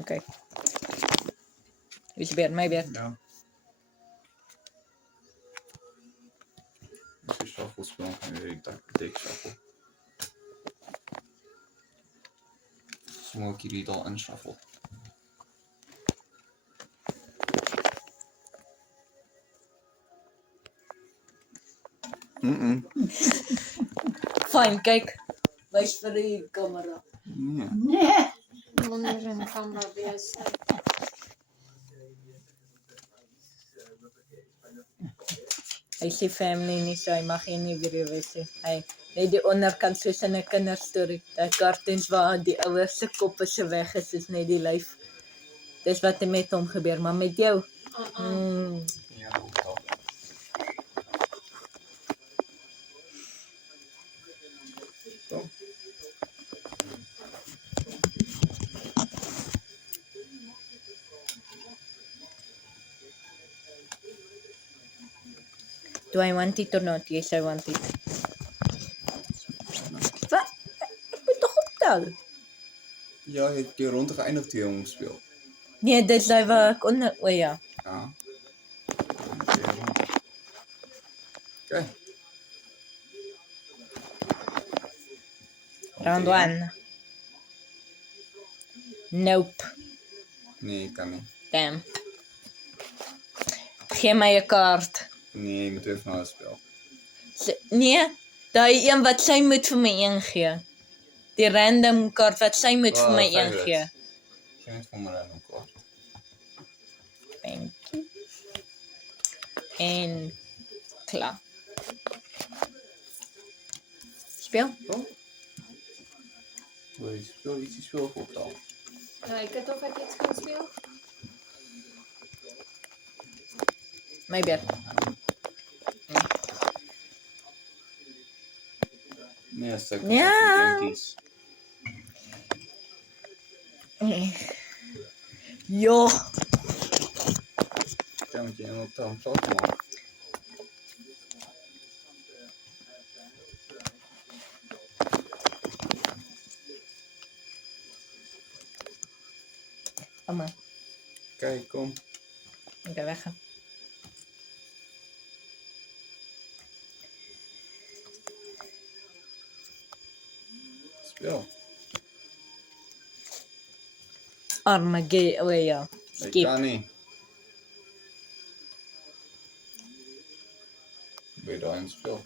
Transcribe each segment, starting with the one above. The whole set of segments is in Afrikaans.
Okay. Wie's beurt? My beurt. Ja. As jy shuffle speel, kan jy die deck shuffle. So maak hierdie daar in shuffle. Fyn, kyk. Wys vir die kamera. Nee. Nee. Wonder in camera wees. Hy sê family nie, so hy mag nie video wees nie. Hy net die onderkant soos in 'n kinderstorie. Dat cartoons waar die ouers se koppe se weg is net die lyf. Dis wat met hom gebeur, maar met jou. Ja, ook. Kom. Do I want it or not? Yes, I want it. Wat? Ek moet tog optel. Ja, jy het die ronde geëindig toe jy hom speel. Nee, dis daai waar ek onder, o ja. Ja. Okay. Round 1. Nope. Nee, kan nie. Damn. Gee my 'n kaart. Nee, jy moet even na speel. Nee, daai een wat sy moet vir my een gee. Die random kaart wat sy moet vir my een gee. Gee net vir my 'n random kaart. Thank you. En klaar. Speel. Wil jy speel ietsie speel op taal? Kyk het of ek iets kan speel. My beurt. Nee, as ek Ja. kies. Jo. Dan moet jy op taal maak. Amma. Kijk, kom. Ik ga weggaan. Speel. Armageddon. Oh ja. Jy Skip. kan nie. Wil daar in speel?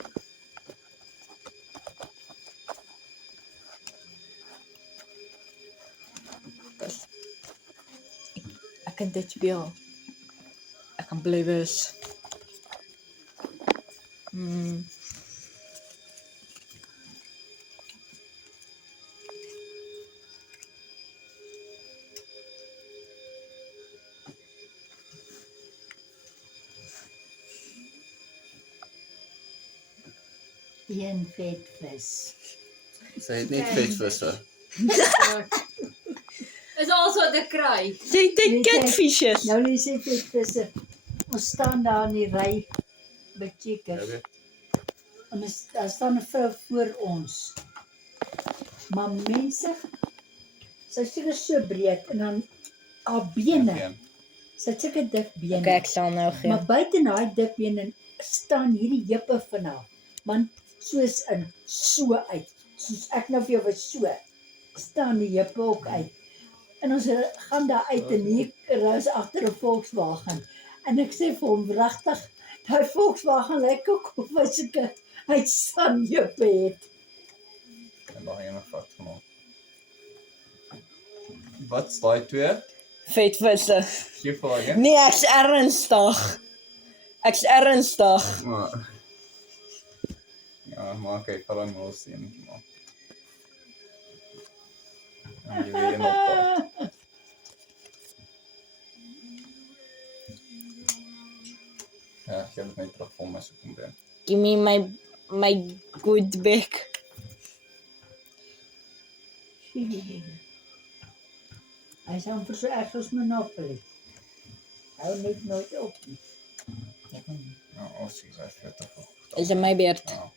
Ek kan dit speel. Ek kan bly wees. Een vetvis. Sy het net vetvisse. Is also the kry. Sy het die catfishes. Nou nie sê vetvisse. Ons staan daar in die ry by Checkers. En daar staan 'n vrou voor ons. Maar mense, sy is seker so breed en dan haar bene, sy het seker dik bene. Okay, ek sal nou gee. Maar buite daai dik bene staan hierdie heupe van haar. Man, soos in so uit. Soos ek nou vir jou was so. Staan die heupe ook uit. En ons gaan daar uit en hier ry agter 'n Volkswagen. En ek sê vir hom, "Regtig, daai Volkswagen lyk ook of hy seker hy staan heupe het." En daar een vat gemaak. Wat's daai twee? Vetvisse. Gee vir haar een. Nee, ek's ernstig. Ek's ernstig. Maar ja, maar kyk, val hom los sien maar. En jy weer op daar. Ja, ek het net terug van my se kom ben. Give me my good back. Hy is amper so erg as Monopoly. Hou net nooit op nie. Nou, as jy sê het te Is dit my beurt? Ja.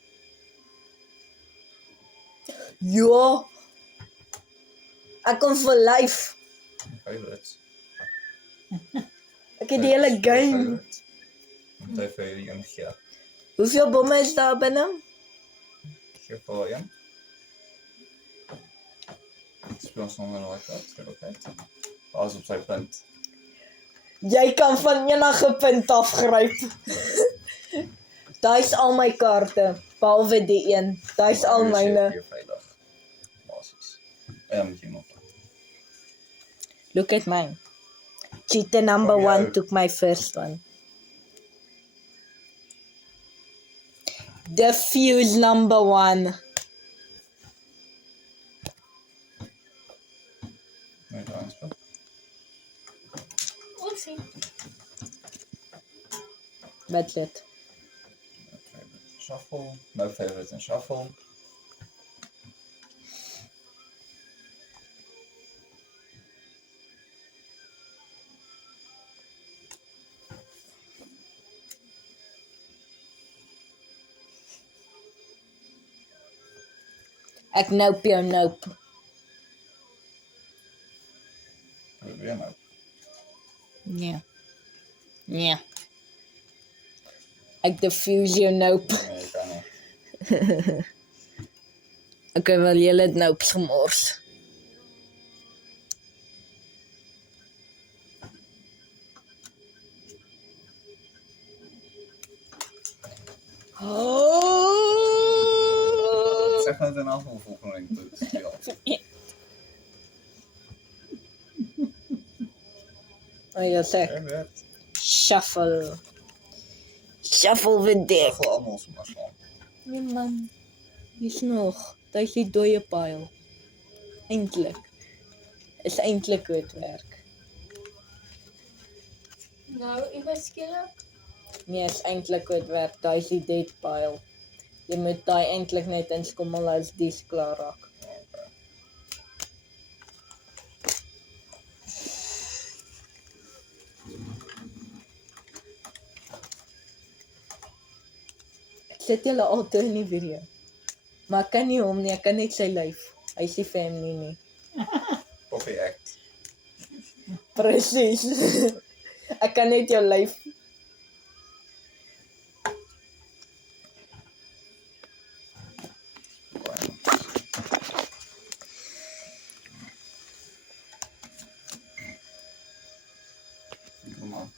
Ja. Ek kom vir life. favorites. Ek het die hele game. Moet hy vir die een gee. Hoeveel bomme is daar binne? Gee vir haar een. Speel ons nog een raai kaart, skryf ook uit. Daar is op sy punt. Jy kan van enige punt afgryp. Daai is al my kaarte, behalwe die een. Daai is al myne. Jy veilig. Basis. En moet jy nog. Look at mine. Cheater number 1 took my first one. Diffuse number 1. Nee, daar is wat. Oepsie. That's it. Shuffle. No favorites in shuffle. Ek nope jou nope. Probeer nou. Nee. Nee. Ek diffuse jou nope. Nee, jy kan nie. Okay, wel julle het nopes gemors. Zeg nou daarna voor volgende week te spelen. Oh ja, sek. Favorite. Shuffle. Shuffle with dick. Shuffle allemaal zomaar slaan. Nee man, hier's nog. Daar is die dooie pile. Eintlik. Is eintlik hoe het werk. Nou, ewe skielik. Nee, is eintlik hoe het werk. Daar is die dead pile. Jy moet daai eintlik net inskommel as dis klaar raak. Ek sit julle altyd in die video. Maar ek kan nie hom nie, ek kan net sy lyf. Hy is nie family nie. Poppy act. Presies. Ek kan net jou lyf. Kom aan.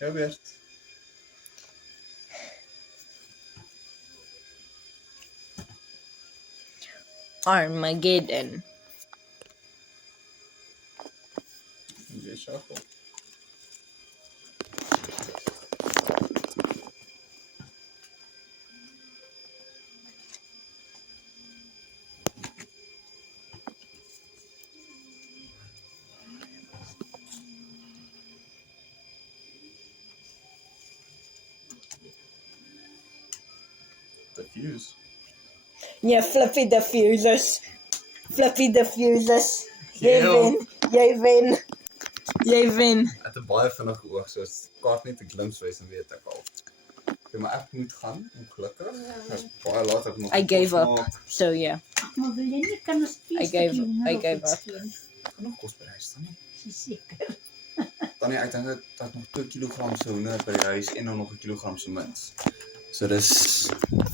Jou beurt. Armageddon. Jy shuffle. Diffuse. Nee, flippy diffusers. Flippy diffusers. Jy Geel. wen. Jy wen. Jy wen. Het 'n baie vinnige oog, so as die kaart net 'n glimps wys en weet ek al. Okay, maar ek moet gaan, ongelukkig. Dis baie laat ek nog. I gave up. So yeah. Maar wil jy nie kan ons I gave up. Genoeg kos by die huis dan nie. Seker. Tannie, ek dink dat nog 2 kg se hoender by die huis en dan nog 'n kilogram se mins. So dis vir